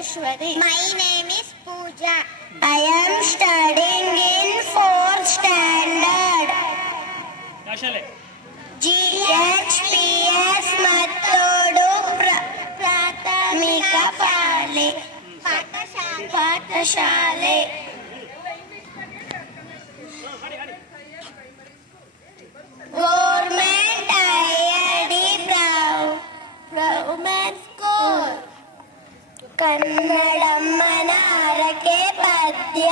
Maheshwari. My name is Pooja. I am studying in 4th standard. ಶಾಲೆ GHPS Mattodu ಪ್ರಾಥಮಿಕ ಪಾಠಶಾಲೆ. Government IID women's school. ಕನ್ನಡಮ್ಮನ ಹರಕೆ ಪದ್ಯ.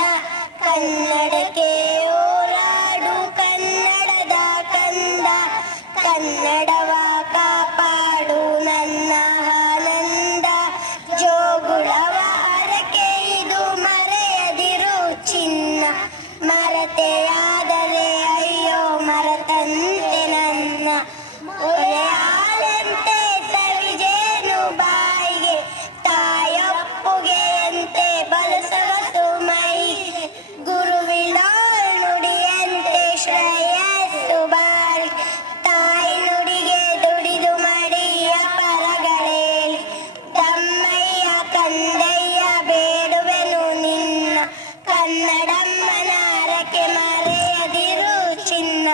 ಕನ್ನಡಕ್ಕೆ ಹೋರಾಡು ಕನ್ನಡದ ಕಂದ. ಕನ್ನಡವ ಕಾಪಾಡು ನನ್ನ ಆನಂದ. ಜೋಗುಳವ ಹರಕೆ ಇದು ಮರೆಯದಿರು ಚಿನ್ನ. ಮರತೆಯಾದರೆ ಅಯ್ಯೋ ಮರತಂತೆ ನನ್ನ. ಒಲೆಯಾದಂತೆ ಸವಿಜೇನು ಬಾಯಿಗೆ. ತಾಯೊಪ್ಪುಗೆಯಂತೆ ಬಲಸವಸು ಮೈಗೆ. ಗುರುವಿನ ನುಡಿಯಂತೆ ಶ್ರೇಯಸ್ಸು ಬಾಳಿ. ತಾಯಿ ನುಡಿಗೆ ದುಡಿದು ಮಡಿಯ ಪರಗಳೇಳಿ. ತಮ್ಮಯ್ಯ ಕಂದಯ್ಯ ಬೇಡುವೆನು ನಿನ್ನ. ಕನ್ನಡಮ್ಮನ ಹರಕೆ ಮರೆಯದಿರು ಚಿನ್ನ.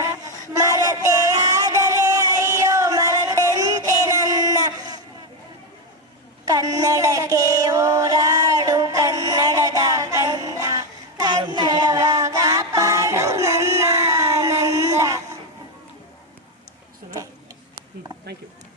ಮರತೆಯಾದರೆ ಅಯ್ಯೋ ಮರತೆಂತೆ ನನ್ನ. ಕನ್ನಡಕ್ಕೆ